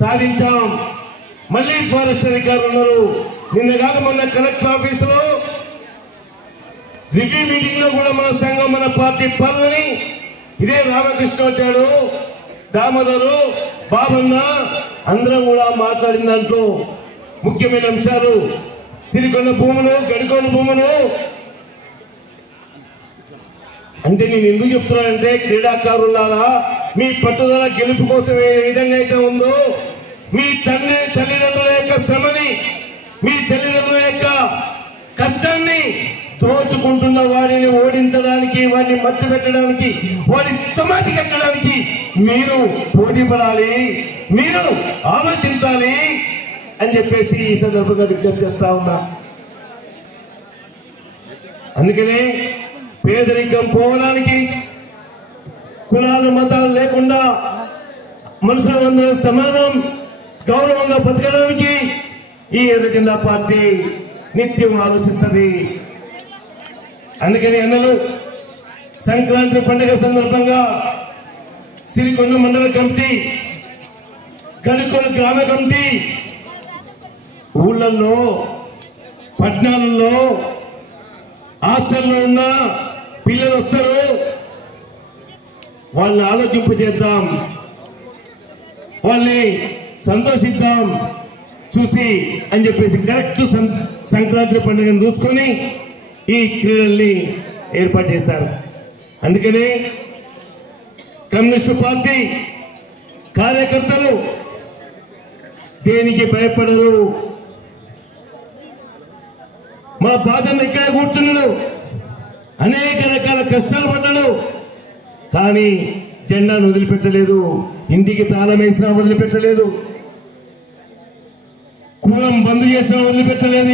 సాధించాం. మళ్ళీ ఫారెస్ట్ అధికారులు ఉన్నారు. నిన్న కాక మొన్న కలెక్టర్ ఆఫీసులో రివ్యూ మీటింగ్ లో కూడా మన సంఘం మన పార్టీ పనులని ఇదే రామకృష్ణ వచ్చాడు, దామోదరు, బాబన్న అందరం కూడా మాట్లాడిన దాంట్లో ముఖ్యమైన అంశాలు సిరికొండ భూములు, గడికోలు భూములు. అంటే నేను ఎందుకు చెప్తున్నానంటే క్రీడాకారులారా మీ పట్టుదల గెలుపు కోసం ఏ విధంగా అయితే ఉందో మీ తల్లిదండ్రుల యొక్క శ్రమని, మీ తల్లిదండ్రుల యొక్క కష్టాన్ని దోచుకుంటున్న వారిని ఓడించడానికి, వారిని మట్టి పెట్టడానికి, వారి సమాధి కట్టడానికి మీరు పోటీ పడాలి, మీరు ఆలోచించాలి అని చెప్పేసి ఈ సందర్భంగా విజ్ఞప్తి చేస్తా ఉన్నా. అందుకనే పేదరికం పోవడానికి, కులాలు మతాలు లేకుండా మనుషులందరూ సమానం గౌరవంగా బతకడానికి ఈ ఎర్రజెండా పార్టీ నిత్యం ఆలోచిస్తుంది. అందుకని అన్నలు సంక్రాంతి పండుగ సందర్భంగా సిరికొండ మండల కమిటీ, గడికోలు గ్రామ కమిటీ ఊళ్ళల్లో, పట్టణాలలో హాస్టల్లో ఉన్న పిల్లలు వస్తారు, వాళ్ళని ఆలోచింపజేద్దాం, వాళ్ళని సంతోషిద్దాం చూసి అని చెప్పేసి కరెక్ట్ సంక్రాంతి పండుగను చూసుకొని ఈ క్రీడల్ని ఏర్పాటు చేశారు. అందుకనే కమ్యూనిస్టు పార్టీ కార్యకర్తలు దేనికి భయపడరు. మా బాధను ఇక్కడే కూర్చున్నాడు, అనేక రకాల కష్టాలు పడ్డాడు, కానీ జెండాను వదిలిపెట్టలేదు, ఇంటికి తాళం వేసినా వదిలిపెట్టలేదు, కులం బంద్ చేసినా వదిలిపెట్టలేదు.